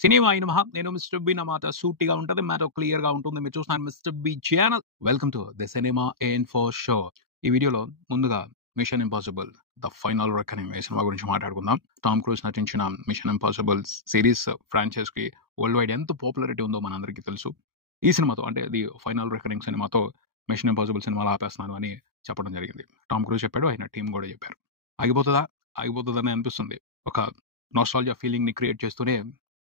Cinema అయిన మహా నేను మిస్టర్ బి నా మాట సూటిగా ఉంటది. మ్యాటర్ క్లియర్‌గా ఉంటుంది. మీరు చూస్తున్నారు mister B channel. Welcome to the cinema info show. ఈ వీడియోలో ముందుగా 'mission impossible the final reckoning' ఈ సినిమా గురించి మాట్లాడుకుందాం. టామ్ క్రూజ్ నటించిన 'మిషన్ ఇంపాసిబుల్' సిరీస్ ఫ్రాంచైజ్‌కి వరల్డ్ వైడ్ ఎంత పాపులారిటీ ఉందో మనందరికీ తెలుసు. ఈ సినిమాతో అంటే ది ఫైనల్ రెకనింగ్ సినిమాతో 'మిషన్ ఇంపాసిబుల్' సినిమాలు ఆపేస్తున్నాను అని చెప్పడం జరిగింది. టామ్ క్రూజ్ చెప్పాడు. ఆయన టీమ్ కూడా చెప్పారు. ఆగిపోతదా? ఆగిపోతదనే అనిపిస్తుంది. ఒక నాస్టాల్జియా ఫీలింగ్‌ని క్రియేట్ చేస్తూనే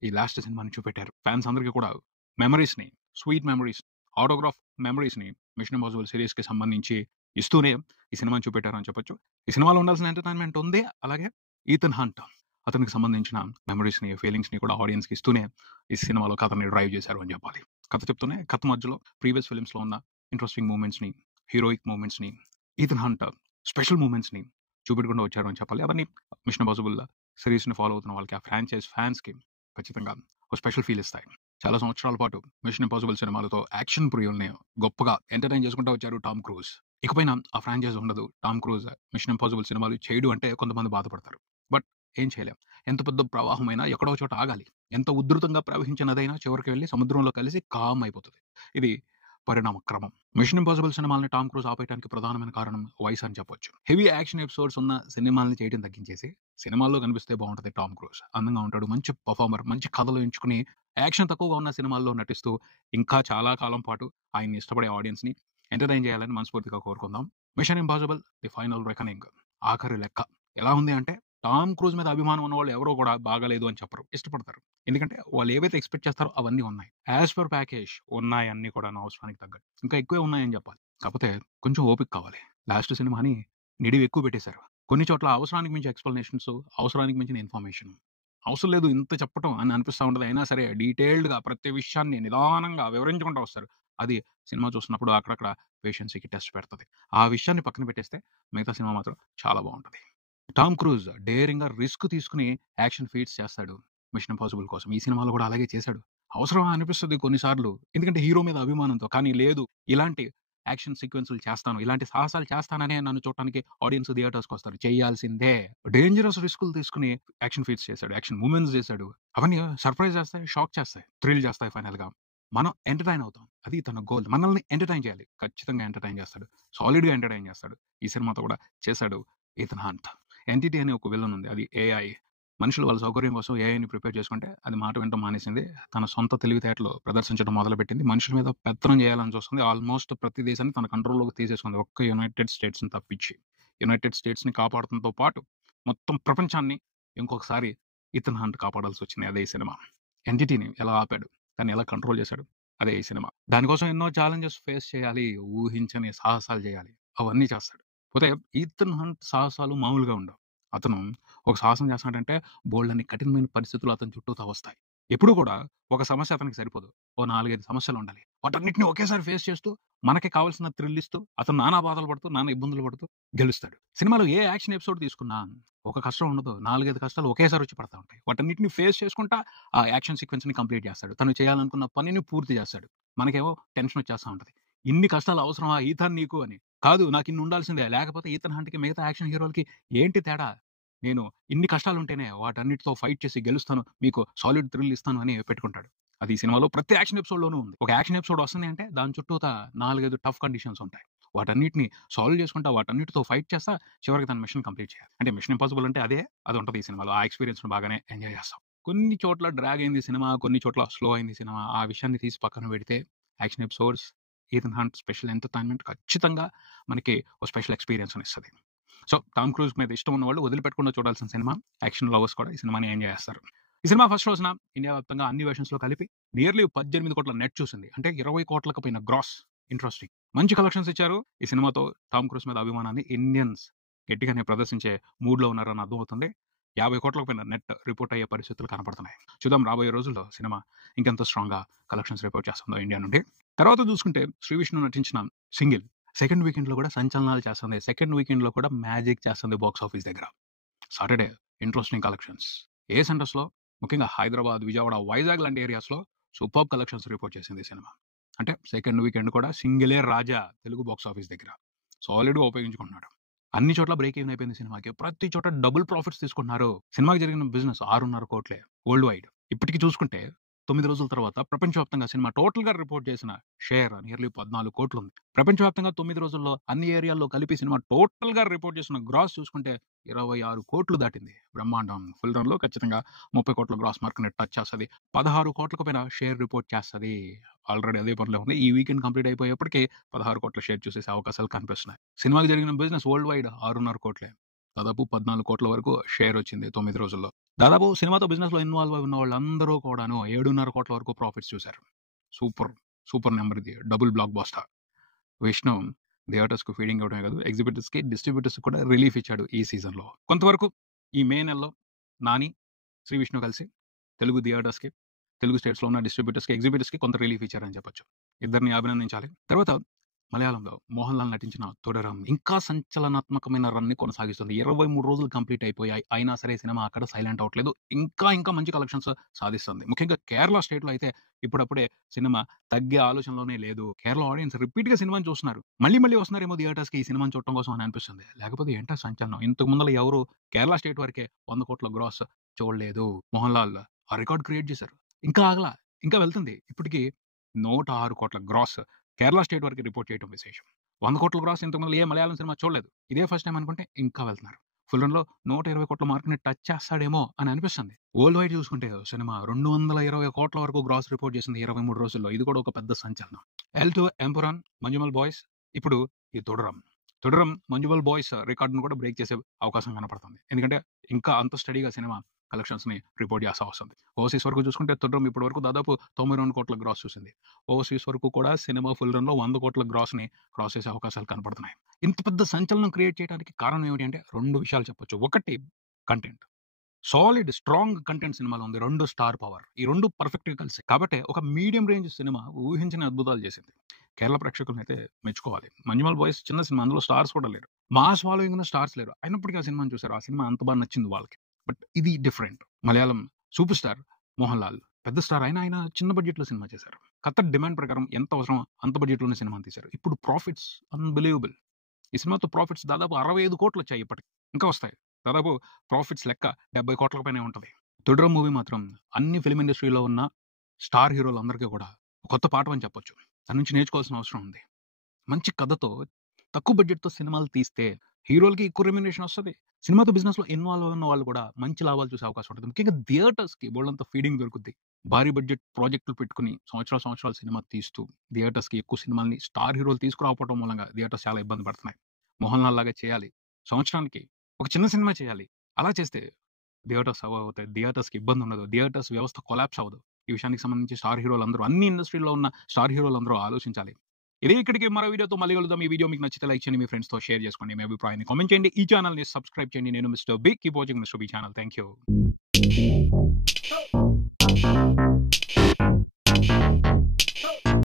ఈ లాస్ట్ సినిమాని చూపెట్టారు. ఫ్యాన్స్ అందరికీ కూడా మెమరీస్‌ని, స్వీట్ మెమరీస్, ఆటోగ్రాఫ్ మెమరీస్‌ని 'మిషన్ ఇంపాసిబుల్' సీరీస్‌కి సంబంధించి ఇస్తూనే ఈ సినిమాని చూపెట్టారు అని చెప్పొచ్చు. ఈ సినిమాలో ఉండాల్సిన ఎంటర్‌టైన్‌మెంట్ ఉంది. అలాగే ఈథన్ హంట్ అతనికి సంబంధించిన మెమరీస్‌ని, ఫీలింగ్స్‌ని కూడా ఆడియన్స్‌కి ఇస్తూనే ఈ సినిమాలో కథని డ్రైవ్ చేశారు అని చెప్పాలి. కథ చెప్తూనే కథ మధ్యలో ప్రీవియస్ ఫిల్మ్స్‌లో ఉన్న ఇంట్రెస్టింగ్ మూవ్‌మెంట్స్‌ని, హీరోయిక్ మూవ్‌మెంట్స్‌ని, ఈథన్ హంట్ స్పెషల్ మూవ్‌మెంట్స్‌ని చూపెట్టుకుంటూ వచ్చారు అని చెప్పాలి. అవన్నీ 'మిషన్ ఇంపాసిబుల్' సీరీస్‌ని ఫాలో అవుతున్న వాళ్ళకి, ఆ ఫ్రాంచైజ్ ఫ్యాన్స్‌కి ఖచ్చితంగా ఒక స్పెషల్ ఫీల్ ఇస్తాయి. చాలా సంవత్సరాల పాటు 'మిషన్ ఇంపాసిబుల్' సినిమాలతో యాక్షన్ ప్రియుల్ని గొప్పగా ఎంటర్‌టైన్ చేసుకుంటూ వచ్చారు టామ్ క్రూజ్. ఇకపైన ఆ ఫ్రాంచైజ్ ఉండదు. టామ్ క్రూజ్ 'మిషన్ ఇంపాసిబుల్' సినిమాలు చేయడు అంటే కొంతమంది బాధపడతారు. బట్ ఏం చేయలేం. ఎంత పెద్ద ప్రవాహమైనా ఎక్కడో చోట ఆగాలి. ఎంత ఉధృతంగా ప్రవహించినదైనా చివరికి వెళ్లి సముద్రంలో కలిసి కామ్ అయిపోతది. ఇది పరిణామ క్రమం. 'మిషన్ ఇంపాసిబుల్' సినిమాల్ని టామ్ క్రూజ్ ఆపేయడానికి ప్రధానమైన కారణం వయసు అని చెప్పొచ్చు. హెవీ యాక్షన్ ఎపిసోడ్స్ ఉన్న సినిమాల్ని చేయడం తగ్గించేసి సినిమాల్లో కనిపిస్తే బాగుంటది టామ్ క్రూజ్. అందంగా ఉంటాడు. మంచి పర్ఫార్మర్. మంచి కథలు ఎంచుకుని యాక్షన్ తక్కువగా ఉన్న సినిమాల్లో నటిస్తూ ఇంకా చాలా కాలం పాటు ఆయన్ని ఇష్టపడే ఆడియన్స్‌ని ఎంటర్‌టైన్ చేయాలని మనస్ఫూర్తిగా కోరుకుందాం. 'Mission impossible the final reckoning' ఆఖరి లెక్క ఎలా ఉంది అంటే టామ్ క్రూజ్ మీద అభిమానం ఉన్నవాళ్ళు ఎవరో కూడా బాగాలేదు అని చెప్పరు. ఇష్టపడతారు. ఎందుకంటే వాళ్ళు ఏవైతే ఎక్స్‌పెక్ట్ చేస్తారో అవన్నీ ఉన్నాయి. యాస్ పర్ ప్యాకేజ్ ఉన్నాయి అన్నీ కూడాను అవసరానికి తగ్గట్టు. ఇంకా ఎక్కువే ఉన్నాయని చెప్పాలి. కాకపోతే కొంచెం ఓపిక కావాలి. లాస్ట్ సినిమాని నిడివి ఎక్కువ పెట్టేశారు. కొన్ని చోట్ల అవసరానికి మించి ఎక్స్‌ప్లనేషన్స్, అవసరానికి మించిన ఇన్ఫర్మేషన్. అవసరం లేదు ఇంత చెప్పటం అని అనిపిస్తా ఉంటది. అయినా సరే డీటెయిల్డ్‌గా ప్రతి విషయాన్ని నిదానంగా వివరించుకుంటూ వస్తారు. అది సినిమా చూస్తున్నప్పుడు అక్కడక్కడ పేషెన్స్‌కి టెస్ట్ పెడతది. ఆ విషయాన్ని పక్కన పెట్టేస్తే మిగతా సినిమా మాత్రం చాలా బావుంటది. టామ్ క్రూజ్ డేరింగ్‌గా రిస్క్ తీసుకొని యాక్షన్ ఫీట్స్ చేస్తాడు 'మిషన్ ఇంపాసిబుల్' కోసం. ఈ సినిమాలో కూడా అలాగే చేశాడు. అవసరమా అనిపిస్తది కొన్ని సార్లు. ఎందుకంటే హీరో మీద అభిమానంతో. కానీ లేదు ఇలాంటి యాక్షన్ సీక్వెన్స్‌లు చేస్తాను. ఇలాంటి సాహసాలు చేస్తాననే నన్ను చూడటానికి ఆడియన్స్ థియేటర్స్‌కొస్తారు. చేయాల్సిందే. డేంజరస్ రిస్కులు తీసుకొని యాక్షన్ ఫీట్స్ చేశాడు. యాక్షన్ మూవ్‌మెంట్స్ చేశాడు. అవన్నీ సర్ప్రైజ్ చేస్తాయి, షాక్ చేస్తాయి, థ్రిల్ చేస్తాయి ఫైనల్‌గా. మనం ఎంటర్‌టైన్ అవుతాం. అది తన గోల్. మనల్ని ఎంటర్‌టైన్ చేయాలి. ఖచ్చితంగా ఎంటర్‌టైన్ చేస్తాడు. సాలిడ్‌గా ఎంటర్‌టైన్ చేస్తాడు. ఈ సినిమాతో కూడా చేశాడు ఈథన్ హంట్. ఎంటిటీ అనే ఒక విలన్ ఉంది. అది ఏఐ. మనుషులు వాళ్ళ సౌకర్యం కోసం ఏఐని ప్రిపేర్ చేసుకుంటే అది మాట వినటం మానేసింది. తన సొంత తెలివితేటలు ప్రదర్శించడం మొదలుపెట్టింది. మనుషుల మీద పెత్తనం చేయాలని చూస్తుంది. ఆల్మోస్ట్ ప్రతి దేశాన్ని తన కంట్రోల్‌లోకి తీసేసుకుంది. ఒక్క యునైటెడ్ స్టేట్స్‌ని తప్పించి. యునైటెడ్ స్టేట్స్‌ని కాపాడటంతో పాటు మొత్తం ప్రపంచాన్ని ఇంకొకసారి ఈథన్ హంట్ కాపాడాల్సొచ్చింది. అదే ఈ సినిమా. ఎంటిటీని ఎలా ఆపాడు? దాన్ని ఎలా కంట్రోల్ చేశాడు? అదే ఈ సినిమా. దానికోసం ఎన్నో ఛాలెంజెస్ ఫేస్ చేయాలి. ఊహించని సాహసాలు చేయాలి. అవన్నీ చేస్తాడు. పోతే ఈథన్ హంట్ సాహసాలు మామూలుగా ఉండవు. అతను ఒక సాహసం చేస్తున్నాడంటే బోలెడన్ని కఠినమైన పరిస్థితులు అతని చుట్టూతా వస్తాయి. ఎప్పుడూ కూడా ఒక సమస్య అతనికి సరిపోదు. ఓ 4, 5 సమస్యలుండాలి. వాటన్నిటిని ఒకేసారి ఫేస్ చేస్తూ మనకి కావాల్సిన థ్రిల్ ఇస్తూ అతను నానా బాధలు పడుతూ, నానా ఇబ్బందులు పడుతూ గెలుస్తాడు. సినిమాలో ఏ యాక్షన్ ఎపిసోడ్ తీసుకున్నా ఒక కష్టం ఉండదు. 4, 5 కష్టాలు ఒకేసారి వచ్చి పడతా ఉంటాయి. వాటన్నిటిని ఫేస్ చేసుకుంటా ఆ యాక్షన్ సీక్వెన్స్‌ని కంప్లీట్ చేస్తాడు. తను చేయాలనుకున్న పనిని పూర్తి చేస్తాడు. మనకేమో టెన్షన్ వచ్చేస్తా ఉంటది. ఇన్ని కష్టాలు అవసరమా ఈథన్ నీకు అని. కాదు నాకిన్ని ఉండాల్సిందే. లేకపోతే ఈథన్ హంట్‌కి మిగతా యాక్షన్ హీరోలకి ఏంటి తేడా? నేను ఇన్ని కష్టాలుంటేనే వాటన్నిటితో ఫైట్ చేసి గెలుస్తాను. మీకు సాలిడ్ థ్రిల్ ఇస్తాను అని పెట్టుకుంటాడు. అది ఈ సినిమాలో ప్రతి యాక్షన్ ఎపిసోడ్‌లోనూ ఉంది. ఒక యాక్షన్ ఎపిసోడ్ వస్తుంది అంటే దాని చుట్టూతా 4, 5 టఫ్ కండిషన్స్ ఉంటాయి. వాటన్నిటిని సాల్వ్ చేసుకుంటా, వాటన్నిటితో ఫైట్ చేస్తా చివరికి తన మిషన్ కంప్లీట్ చేయాలి. అంటే 'మిషన్ ఇంపాసిబుల్' అంటే అదే. అది ఉంటది ఈ సినిమాలో. ఆ ఎక్స్‌పీరియన్స్‌ని బాగానే ఎంజాయ్ చేస్తాం. కొన్ని చోట్ల డ్రాగ్ అయింది సినిమా. కొన్ని చోట్ల స్లో అయింది సినిమా. ఆ విషయాన్ని తీసి పక్కన పెడితే action episodes, Ethan Hunt special entertainment ఖచ్చితంగా మనకి ఓ స్పెషల్ ఎక్స్‌పీరియన్స్‌నిస్తది. సో, 'టామ్ క్రూజ్' మీద ఇష్టం ఉన్నవాళ్ళు వదిలిపెట్టకుండా చూడాల్సిన సినిమా. యాక్షన్ లవర్స్ కూడా ఈ సినిమాని ఎంజాయ్ చేస్తారు. ఈ సినిమా ఫస్ట్ రోజున ఇండియా వ్యాప్తంగా అన్ని వెర్షన్స్‌లో కలిపి నియర్లీ 18,00,00,000 నెట్ చూసింది. అంటే 20,00,00,000కి పైన గ్రాస్. ఇంట్రెస్టింగ్. మంచి కలెక్షన్స్ ఇచ్చారు. ఈ సినిమాతో టామ్ క్రూజ్ మీద అభిమానాన్ని ఇండియన్స్ గట్టిగానే ప్రదర్శించే మూడ్‌లో ఉన్నారని అర్థమవుతుంది. 50,00,00,000కి పైన నెట్ రిపోర్ట్ అయ్యే పరిస్థితులు కనపడుతున్నాయి. చూద్దాం రాబోయే రోజుల్లో సినిమా ఇంకెంత స్ట్రాంగ్‌గా కలెక్షన్స్ రిపోర్ట్ చేస్తుందో ఇండియా నుండి. తర్వాత చూసుకుంటే శ్రీ విష్ణు నటించిన 'సింగిల్' సెకండ్ వీకెండ్‌లో కూడా సంచలనాలు చేస్తుంది. సెకండ్ వీకెండ్‌లో కూడా మ్యాజిక్ చేస్తుంది బాక్స్ ఆఫీస్ దగ్గర. Saturday interesting collections. ఏ సెంటర్స్‌లో ముఖ్యంగా హైదరాబాద్, విజయవాడ, వైజాగ్ లాంటి ఏరియాస్‌లో సూపర్బ్ కలెక్షన్స్ రిపోర్ట్ చేసింది ఈ సినిమా. అంటే సెకండ్ వీకెండ్ కూడా సింగిలే రాజా తెలుగు బాక్స్ ఆఫీస్ దగ్గర. సాలిడ్‌గా ఉపయోగించుకుంటున్నాడు. అన్ని చోట్ల బ్రేక్ ఈవెన్ అయిపోయింది సినిమాకి. ప్రతి చోట డబుల్ ప్రాఫిట్స్ తీసుకుంటున్నారు. సినిమాకి జరిగిన బిజినెస్ 6.5 కోట్లే వరల్డ్ వైడ్. ఇప్పటికి చూసుకుంటే 9 రోజుల తర్వాత ప్రపంచవ్యాప్తంగా సినిమా టోటల్‌గా రిపోర్ట్ చేసిన షేర్ నియర్లీ 14 కోట్లుంది. ప్రపంచవ్యాప్తంగా 9 రోజుల్లో అన్ని ఏరియాల్లో కలిపి సినిమా టోటల్‌గా రిపోర్ట్ చేసిన గ్రాస్ చూసుకుంటే 26 కోట్లు దాటింది. బ్రహ్మాండం. ఫుల్ రన్‌లో ఖచ్చితంగా 30 కోట్ల గ్రాస్ మార్క్‌ని టచ్ చేస్తది. 16 కోట్లకు పైన షేర్ రిపోర్ట్ చేస్తది. ఆల్రెడీ అదే పనిలో ఉంది. ఈ వీకెండ్ కంప్లీట్ అయిపోయేప్పటికి 16 కోట్ల షేర్ చూసేసే అవకాశాలు కనిపిస్తున్నాయి. సినిమాకి జరిగిన బిజినెస్ వరల్డ్ వైడ్ 6.5 కోట్లే. దాదాపు 14 కోట్ల వరకు షేర్ వచ్చింది 9 రోజుల్లో. దాదాపు సినిమాతో బిజినెస్‌లో ఇన్వాల్వ్ అయి ఉన్న వాళ్ళందరూ కూడాను 7.5 కోట్ల వరకు ప్రాఫిట్స్ చూసారు. సూపర్! సూపర్ నంబర్ ఇది. Double blockbuster. విష్ణు థియేటర్స్‌కు ఫీడింగ్ ఇవ్వడమే కాదు, ఎగ్జిబిటర్స్‌కి, డిస్ట్రిబ్యూటర్స్‌కి కూడా రిలీఫ్ ఇచ్చాడు ఈ సీజన్‌లో. కొంతవరకు ఈ మే నెలలో నాని, శ్రీ విష్ణు కలిసి తెలుగు థియేటర్స్‌కి, తెలుగు స్టేట్స్‌లో ఉన్న డిస్ట్రిబ్యూటర్స్‌కి, ఎగ్జిబిటర్స్‌కి కొంత రిలీఫ్ ఇచ్చారని చెప్పొచ్చు. ఇద్దరిని అభినందించాలి. తర్వాత మలయాళంలో మోహన్ లాల్ నటించిన 'తొడరం' ఇంకా సంచలనాత్మకమైన రన్‌ని కొనసాగిస్తుంది. 23 రోజులు కంప్లీట్ అయిపోయాయి. అయినా సరే సినిమా అక్కడ సైలెంట్ అవ్వట్లేదు. ఇంకా మంచి కలెక్షన్స్ సాధిస్తుంది. ముఖ్యంగా కేరళ స్టేట్‌లో అయితే ఇప్పుడప్పుడే సినిమా తగ్గే ఆలోచనలోనే లేదు. కేరళ ఆడియన్స్ రిపీట్‌గా సినిమాని చూస్తున్నారు. మళ్ళీ వస్తున్నారేమో థియేటర్స్‌కి ఈ సినిమాని చూడటం కోసం అని అనిపిస్తుంది. లేకపోతే ఏంటా సంచలనం. ఇంతకు ముందల ఎవరు కేరళ స్టేట్ వరకే 100 కోట్ల గ్రాస్ చూడలేదు. మోహన్ లాల్ ఆ రికార్డ్ క్రియేట్ చేశారు. ఇంకా ఆగలా. ఇంకా వెళ్తుంది. ఇప్పటికి 106 కోట్ల గ్రాస్ కేరళ స్టేట్ వరకు రిపోర్ట్ చేయడం విశేషం. 100 కోట్ల గ్రాస్ ఇంతకు ముందు ఏ మలయాళం సినిమా చూడలేదు. ఇదే ఫస్ట్ టైమ్ అనుకుంటే ఇంకా వెళ్తున్నారు. ఫుల్ రన్‌లో 120 కోట్ల మార్క్‌ని టచ్ చేస్తాడేమో అని అనిపిస్తుంది. వరల్డ్ వైడ్ చూసుకుంటే సినిమా 220 కోట్ల వరకు గ్రాస్ రిపోర్ట్ చేసింది 23 రోజుల్లో. ఇది కూడా ఒక పెద్ద సంచలనం. 'ఎల్2 ఎంపురాన్', 'మంజుమల్ బాయ్స్' ఇప్పుడు ఈ 'తొడరం'. 'తొడరం' 'మంజుమల్ బాయ్స్' రికార్డ్‌ని కూడా బ్రేక్ చేసే అవకాశం కనపడుతుంది. ఎందుకంటే ఇంకా అంత స్టడీగా సినిమా కలెక్షన్స్‌ని రిపోర్ట్ చేస్తా వస్తుంది. ఓవర్సీస్ వరకు చూసుకుంటే 'తొడరం' ఇప్పటి వరకు దాదాపు 92 కోట్ల గ్రాస్ చూసింది. ఓవర్సీస్ వరకు కూడా సినిమా ఫుల్ రన్‌లో 100 కోట్ల గ్రాస్‌ని క్రాస్ చేసే అవకాశాలు కనపడుతున్నాయి. ఇంత పెద్ద సంచలనం క్రియేట్ చేయడానికి కారణం ఏమిటి అంటే 2 విషయాలు చెప్పొచ్చు. ఒకటి కంటెంట్. సాలిడ్ స్ట్రాంగ్ కంటెంట్ సినిమాలో ఉంది. 2 స్టార్ పవర్. ఈ 2 పర్ఫెక్ట్‌గా కలిసాయి. కాబట్టే ఒక మీడియం రేంజ్ సినిమా ఊహించని అద్భుతాలు చేసింది. కేరళ ప్రేక్షకులనైతే మెచ్చుకోవాలి. 'మంజుమల్ బాయ్స్' చిన్న సినిమా. అందులో స్టార్స్ కూడా లేరు. మాస్ ఫాలోయింగ్ ఉన్న స్టార్స్ లేరు. అయినప్పటికీ ఆ సినిమాని చూసారు. ఆ సినిమా అంత నచ్చింది వాళ్ళకి. బట్ ఇది different. Malayalam super star Mohan Lal. పెద్ద స్టార్ ఆయన చిన్న బడ్జెట్‌లో సినిమా చేశారు. కథ డిమాండ్ ప్రకారం ఎంత అవసరమో అంత బడ్జెట్‌లోనే సినిమాని తీశారు. ఇప్పుడు ప్రాఫిట్స్ అన్‌బిలీవబుల్. ఈ సినిమాతో ప్రాఫిట్స్ దాదాపు 65 కోట్లొచ్చాయి ఇప్పటికి. ఇంకా వస్తాయి. దాదాపు ప్రాఫిట్స్ లెక్క 70 కోట్ల పైనే ఉంటది. 'తొడరం' మూవీ మాత్రం అన్ని ఫిల్మ్ ఇండస్ట్రీలో ఉన్న స్టార్ హీరోలందరికీ కూడా కొత్త పాఠం అని చెప్పొచ్చు. దాని నుంచి నేర్చుకోవాల్సిన అవసరం ఉంది. మంచి కథతో తక్కువ బడ్జెట్‌తో సినిమాలు తీస్తే హీరోలకి ఎక్కువ రెమ్యునరేషన్ వస్తది. సినిమాతో బిజినెస్‌లో ఇన్వాల్వ్ ఉన్న వాళ్ళు కూడా మంచి లాభాలు చూసే అవకాశం ఉంటది. ముఖ్యంగా థియేటర్స్‌కి బోలెడంత ఫీడింగ్ దొరుకుద్ది. భారీ బడ్జెట్ ప్రాజెక్టులు పెట్టుకొని సంవత్సరాలు సినిమా తీస్తూ థియేటర్స్‌కి ఎక్కువ సినిమాల్ని స్టార్ హీరోలు తీసుకురాకపోవడం మూలంగా థియేటర్స్ చాలా ఇబ్బంది పడుతున్నాయి. మోహన్ లాల్ లాగా చేయాలి. సంవత్సరానికి ఒక చిన్న సినిమా చేయాలి. అలా చేస్తే థియేటర్స్ సర్వైవ్ అవుతాయి. థియేటర్స్‌కి ఇబ్బంది ఉండదు. థియేటర్స్ వ్యవస్థ కొలాప్స్ అవ్వదు. ఈ విషయానికి సంబంధించి స్టార్ హీరోలందరూ అన్ని ఇండస్ట్రీలో ఉన్న స్టార్ హీరోలందరూ ఆలోచించాలి. ఇదే ఇక్కడికి మరో వీడియోతో మళ్ళీ కలుద్దాం. ఈ వీడియో మీకు నచ్చితే లైక్ చేయండి. మీ ఫ్రెండ్స్‌తో షేర్ చేసుకోండి. మీ అభిప్రాయాన్ని కామెంట్ చేయండి. ఈ ఛానెల్‌ని సబ్స్క్రైబ్ చేయండి. నేను mister B. Keep watching mister B channel. Thank you.